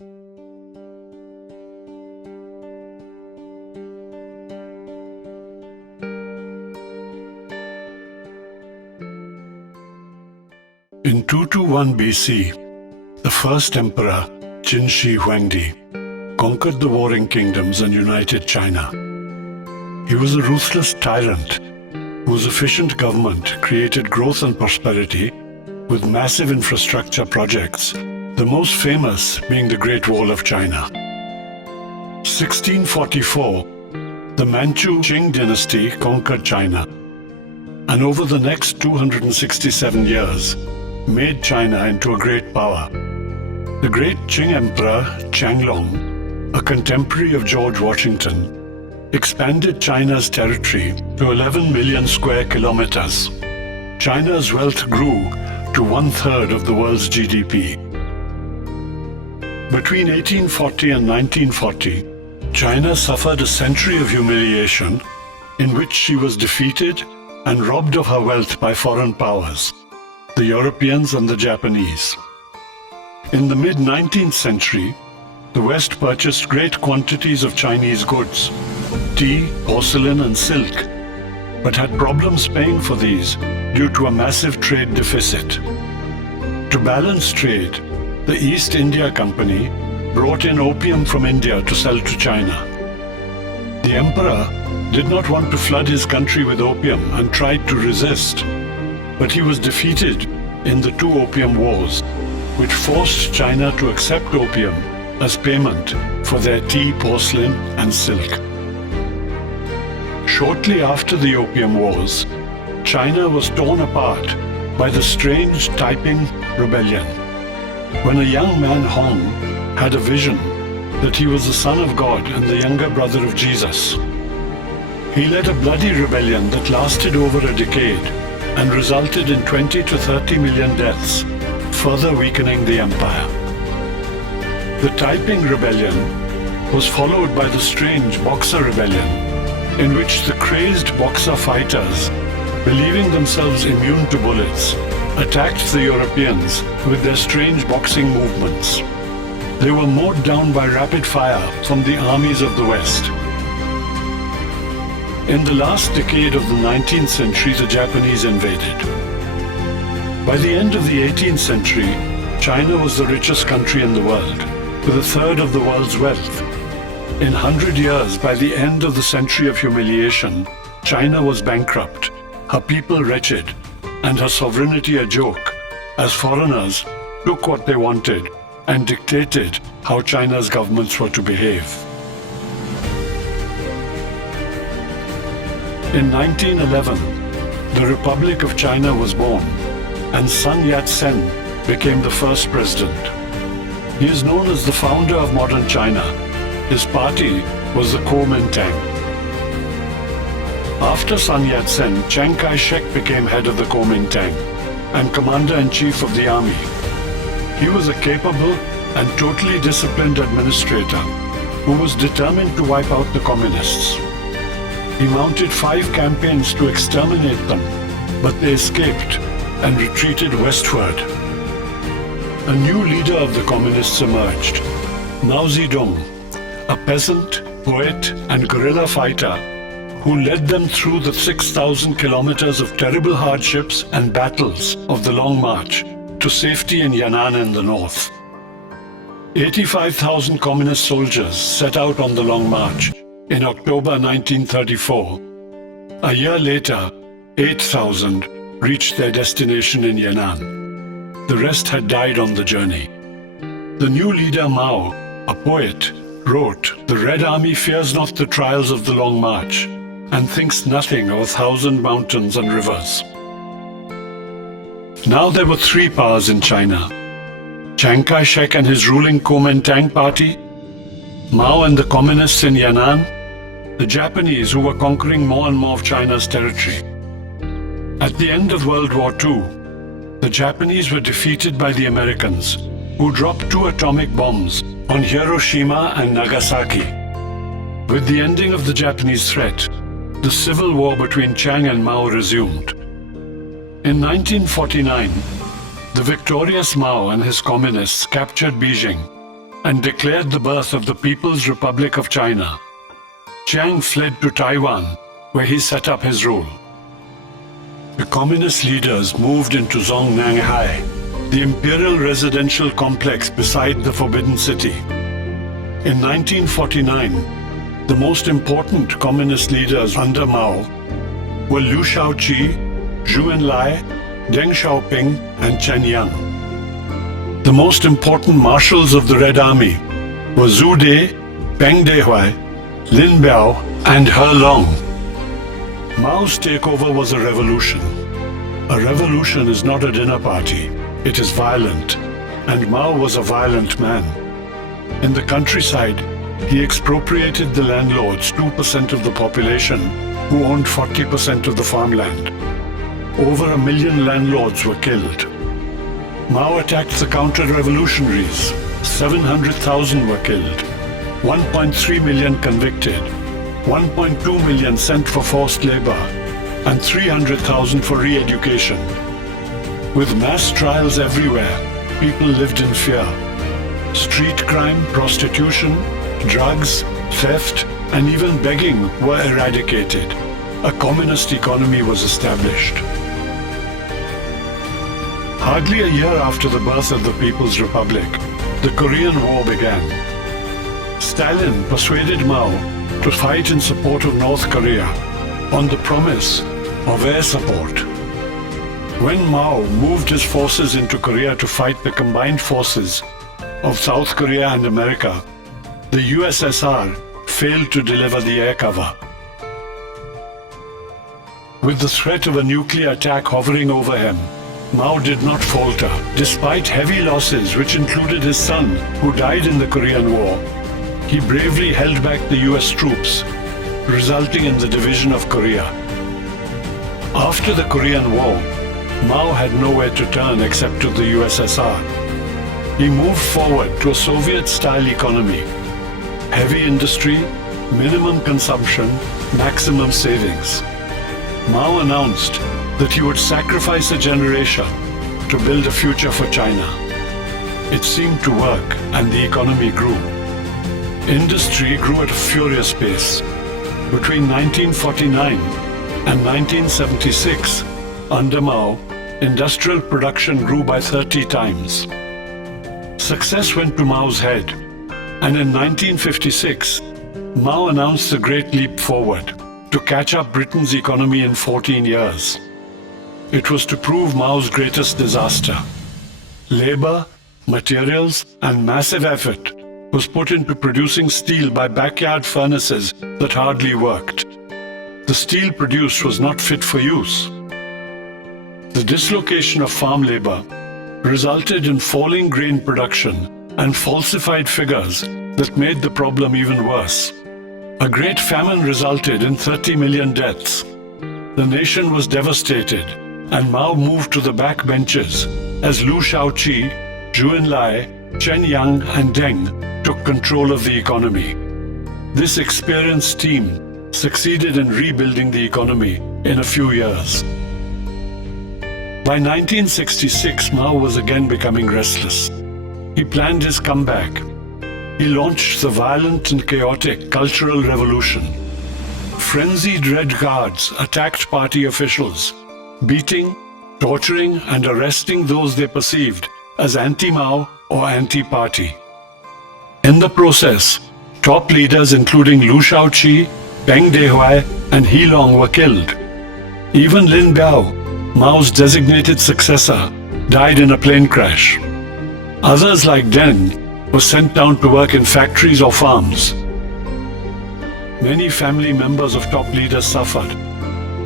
In 221 BC, the first emperor, Qin Shi Huangdi, conquered the warring kingdoms and united China. He was a ruthless tyrant whose efficient government created growth and prosperity with massive infrastructure projects, the most famous being the Great Wall of China. 1644, the Manchu Qing dynasty conquered China, and over the next 267 years, made China into a great power. The great Qing Emperor Qianlong, a contemporary of George Washington, expanded China's territory to 11 million square kilometers. China's wealth grew to 1/3 of the world's GDP. Between 1840 and 1940, China suffered a century of humiliation in which she was defeated and robbed of her wealth by foreign powers, the Europeans and the Japanese. In the mid-19th century, the West purchased great quantities of Chinese goods, tea, porcelain and silk, but had problems paying for these due to a massive trade deficit. To balance trade, the East India Company brought in opium from India to sell to China. The emperor did not want to flood his country with opium and tried to resist, but he was defeated in the two opium wars, which forced China to accept opium as payment for their tea, porcelain and silk. Shortly after the Opium Wars, China was torn apart by the strange Taiping Rebellion, when a young man Hong had a vision that he was the son of God and the younger brother of Jesus. He led a bloody rebellion that lasted over a decade and resulted in 20 to 30 million deaths, further weakening the empire. The Taiping Rebellion was followed by the strange Boxer Rebellion, in which the crazed Boxer fighters, believing themselves immune to bullets, attacked the Europeans with their strange boxing movements. They were mowed down by rapid fire from the armies of the West. In the last decade of the 19th century, the Japanese invaded. By the end of the 18th century, China was the richest country in the world, with 1/3 of the world's wealth. In 100 years, by the end of the century of humiliation, China was bankrupt, her people wretched, and her sovereignty a joke, as foreigners took what they wanted and dictated how China's governments were to behave. In 1911, the Republic of China was born, and Sun Yat-sen became the first president. He is known as the founder of modern China. His party was the Kuomintang. After Sun Yat-sen, Chiang Kai-shek became head of the Kuomintang and commander-in-chief of the army. He was a capable and totally disciplined administrator who was determined to wipe out the communists. He mounted 5 campaigns to exterminate them, but they escaped and retreated westward. A new leader of the communists emerged, Mao Zedong, a peasant, poet and guerrilla fighter who led them through the 6,000 kilometers of terrible hardships and battles of the Long March to safety in Yan'an in the north. 85,000 communist soldiers set out on the Long March in October 1934. A year later, 8,000 reached their destination in Yan'an. The rest had died on the journey. The new leader Mao, a poet, wrote, "The Red Army fears not the trials of the Long March and thinks nothing of 1,000 mountains and rivers." Now there were 3 powers in China: Chiang Kai-shek and his ruling Kuomintang party, Mao and the communists in Yan'an, the Japanese who were conquering more and more of China's territory. At the end of World War II, the Japanese were defeated by the Americans, who dropped 2 atomic bombs on Hiroshima and Nagasaki. With the ending of the Japanese threat, the civil war between Chiang and Mao resumed. In 1949, the victorious Mao and his communists captured Beijing and declared the birth of the People's Republic of China. Chiang fled to Taiwan, where he set up his rule. The communist leaders moved into Zongnanhai, the imperial residential complex beside the Forbidden City. In 1949, the most important communist leaders under Mao were Liu Shaoqi, Zhou Enlai, Deng Xiaoping, and Chen Yang. The most important marshals of the Red Army were Zhu De, Peng Dehuai, Lin Biao, and He Long. Mao's takeover was a revolution. A revolution is not a dinner party, it is violent, and Mao was a violent man. In the countryside, he expropriated the landlords, 2% of the population, who owned 40% of the farmland. Over 1 million landlords were killed. Mao attacked the counter-revolutionaries. 700,000 were killed, 1.3 million convicted, 1.2 million sent for forced labor, and 300,000 for re-education. With mass trials everywhere, people lived in fear. Street crime, prostitution, drugs, theft, and even begging were eradicated. A communist economy was established. Hardly a year after the birth of the People's Republic, the Korean War began. Stalin persuaded Mao to fight in support of North Korea on the promise of air support. When Mao moved his forces into Korea to fight the combined forces of South Korea and America, the USSR failed to deliver the air cover. With the threat of a nuclear attack hovering over him, Mao did not falter. Despite heavy losses, which included his son, who died in the Korean War, he bravely held back the US troops, resulting in the division of Korea. After the Korean War, Mao had nowhere to turn except to the USSR. He moved forward to a Soviet-style economy. Heavy industry, minimum consumption, maximum savings. Mao announced that he would sacrifice a generation to build a future for China. It seemed to work, and the economy grew. Industry grew at a furious pace. Between 1949 and 1976, under Mao, industrial production grew by 30 times. Success went to Mao's head, and in 1956, Mao announced the Great Leap Forward to catch up Britain's economy in 14 years. It was to prove Mao's greatest disaster. Labor, materials, and massive effort was put into producing steel by backyard furnaces that hardly worked. The steel produced was not fit for use. The dislocation of farm labor resulted in falling grain production and falsified figures that made the problem even worse. A great famine resulted in 30 million deaths. The nation was devastated, and Mao moved to the back benches as Liu Shaoqi, Zhou Enlai, Chen Yang, and Deng took control of the economy. This experienced team succeeded in rebuilding the economy in a few years. By 1966, Mao was again becoming restless. He planned his comeback. He launched the violent and chaotic Cultural Revolution. Frenzied Red Guards attacked party officials, beating, torturing, and arresting those they perceived as anti-Mao or anti-party. In the process, top leaders including Liu Shaoqi, Peng Dehuai, and He Long were killed. Even Lin Biao, Mao's designated successor, died in a plane crash. Others like Deng were sent down to work in factories or farms. Many family members of top leaders suffered.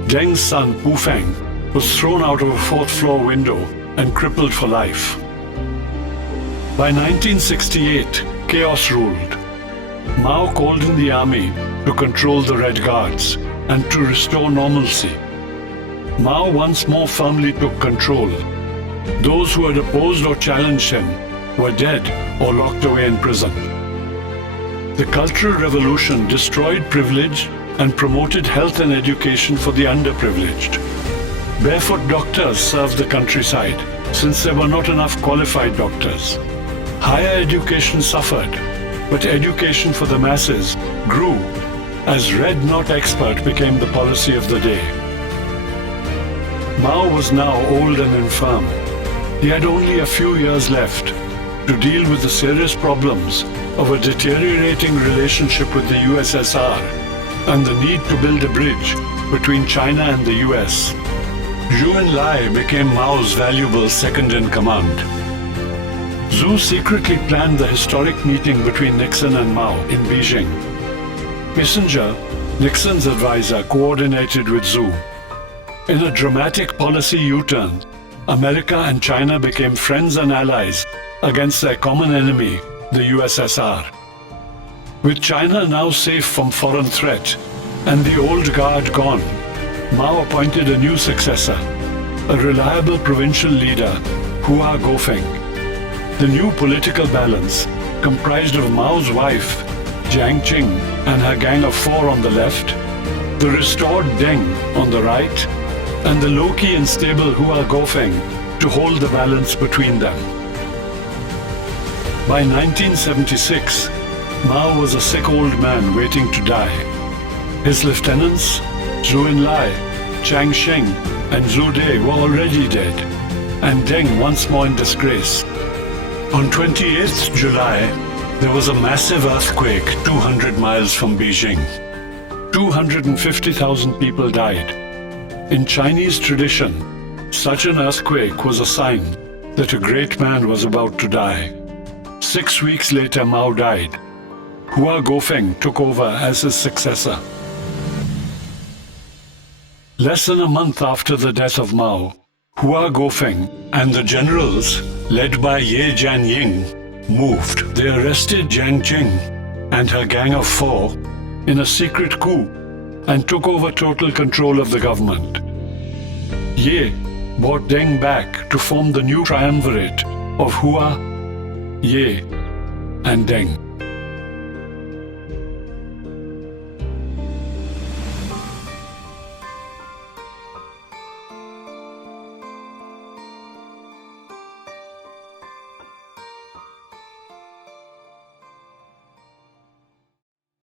Deng's son, Pu Feng, was thrown out of a fourth-floor window and crippled for life. By 1968, chaos ruled. Mao called in the army to control the Red Guards and to restore normalcy. Mao once more firmly took control. Those who had opposed or challenged him were dead or locked away in prison. The Cultural Revolution destroyed privilege and promoted health and education for the underprivileged. Barefoot doctors served the countryside since there were not enough qualified doctors. Higher education suffered, but education for the masses grew as red not expert became the policy of the day. Mao was now old and infirm. He had only a few years left to deal with the serious problems of a deteriorating relationship with the USSR and the need to build a bridge between China and the US. Zhou Enlai became Mao's valuable second-in-command. Zhou secretly planned the historic meeting between Nixon and Mao in Beijing. Kissinger, Nixon's advisor, coordinated with Zhou. In a dramatic policy U-turn, America and China became friends and allies against their common enemy, the USSR. With China now safe from foreign threat and the old guard gone, Mao appointed a new successor, a reliable provincial leader, Hua Guofeng. The new political balance, comprised of Mao's wife, Jiang Qing, and her gang of 4 on the left, the restored Deng on the right, and the low-key and stable Hua Guofeng to hold the balance between them. By 1976, Mao was a sick old man waiting to die. His lieutenants, Zhou Enlai, Chiang Sheng, and Zhu De were already dead, and Deng once more in disgrace. On 28th July, there was a massive earthquake 200 miles from Beijing. 250,000 people died. In Chinese tradition, such an earthquake was a sign that a great man was about to die. 6 weeks later, Mao died. Hua Guofeng took over as his successor. Less than a month after the death of Mao, Hua Guofeng and the generals, led by Ye Jianying, moved. They arrested Jiang Qing and her gang of 4 in a secret coup and took over total control of the government. Ye brought Deng back to form the new triumvirate of Hua, Ye, and Deng.